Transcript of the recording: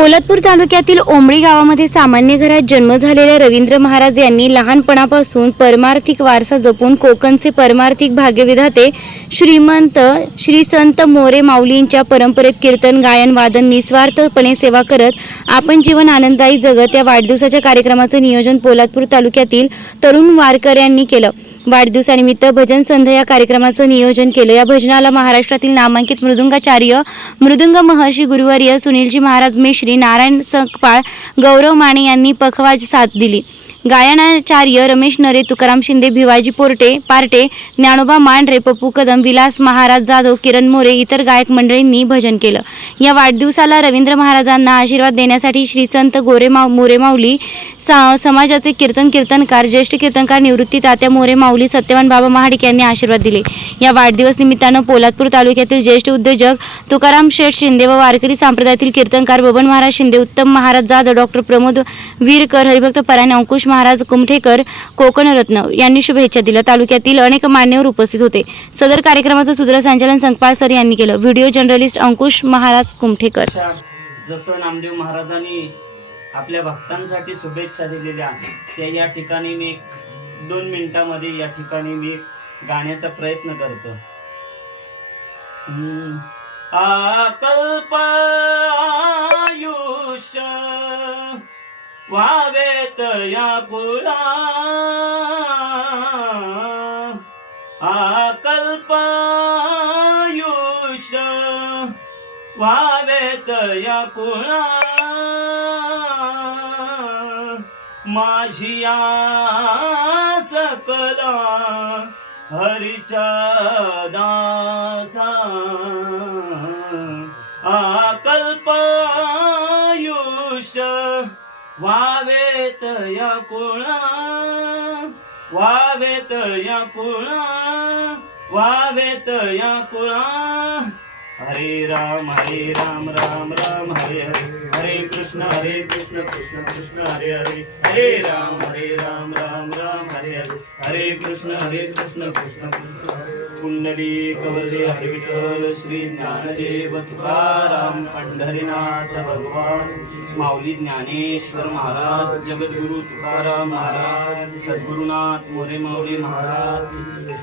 पोलादपूर तालुक्यातील ओंबळी गावामध्ये सामान्य घरात जन्म झालेल्या रवींद्र महाराज यांनी लहानपणापासून परमार्थिक वारसा जपून कोकणचे परमार्थिक भाग्यविधाते श्रीमंत श्री संत मोरे माऊलींच्या परंपरेत कीर्तन गायन वादन निस्वार्थपणे सेवा करत आपण जीवन आनंददायी जगत या वाढदिवसाच्या कार्यक्रमाचं नियोजन पोलादपूर तालुक्यातील तरुण वारकऱ्यांनी केलं. वाढदिवसानिमित्त भजन संध्या या कार्यक्रमाचं नियोजन केलं. या भजनाला महाराष्ट्रातील नामांकित मृदुंगाचार्य मृदुंग महर्षी गुरुवर्य सुनीलजी महाराज मेश्री नारायण सकपाळ गौरव माने यांनी पखवाज साथ दिली. गायनाचार्य रमेश नरे तुकाराम शिंदे भिवाजी पोरटे पार्टे ज्ञानोबा मांढरे पप्पू कदम विलास महाराज जाधव किरण मोरे इतर गायक मंडळींनी भजन केलं. या वाढदिवसाला रवींद्र महाराजांना आशीर्वाद देण्यासाठी श्री संत गोरे मोरेमाऊली सा समाजाचे कीर्तन कीर्तनकार ज्येष्ठ कीर्तनकार निवृत्ती तात्या मोरे माऊली सत्यवान बाबा महाडिक यांनी आशीर्वाद दिले. या वाढदिवस निमित्तानं पोलादपूर तालुक्यातील ज्येष्ठ उद्योजक तुकाराम शेठ शिंदे व वारकरी संप्रदायातील कीर्तनकार बबन महाराज शिंदे उत्तम महाराज जाधव डॉक्टर प्रमोद वीरकर हरिभक्त परायण अंकुश महाराज कुमठेकर कोकणरत्न यांनी शुभेच्छा दिल्या. तालुक्यातील अनेक मान्यवर उपस्थित होते. सदर कार्यक्रमाचं सूत्रसंचालन संकपाळ सर यांनी केलं. Video journalist Ankush Maharaj Kumthekar. जसं नामदेव महाराजांनी आपल्या भक्तांसाठी शुभेच्छा दिलेल्या त्या या ठिकाणी मी दोन मिनिटामध्ये या ठिकाणी मी गाण्याचा प्रयत्न करतो. हम्म. आकल्प वावेत या कुळा आकल्प वावेत या कुळा. माझिया सकला हरिचा दासा. आकल्पायुष वावेत या कुळा वावेत या कुळा वावेत या कुळा. हरे राम हरे राम राम राम हरे हरे। हरे कृष्ण हरे कृष्ण कृष्ण कृष्ण हरे हरे। हरे राम हरे राम राम राम हरे हरे। हरे कृष्ण हरे कृष्ण कृष्ण कृष्ण हरे कुंडली कवले हरे विठ्ठल श्री ज्ञानदेव तुकाराम पंढरीनाथ भगवान। माऊली ज्ञानेश्वर महाराज जगद्गुरु तुकाराम महाराज सद्गुरुनाथ मोरे माऊली महाराज।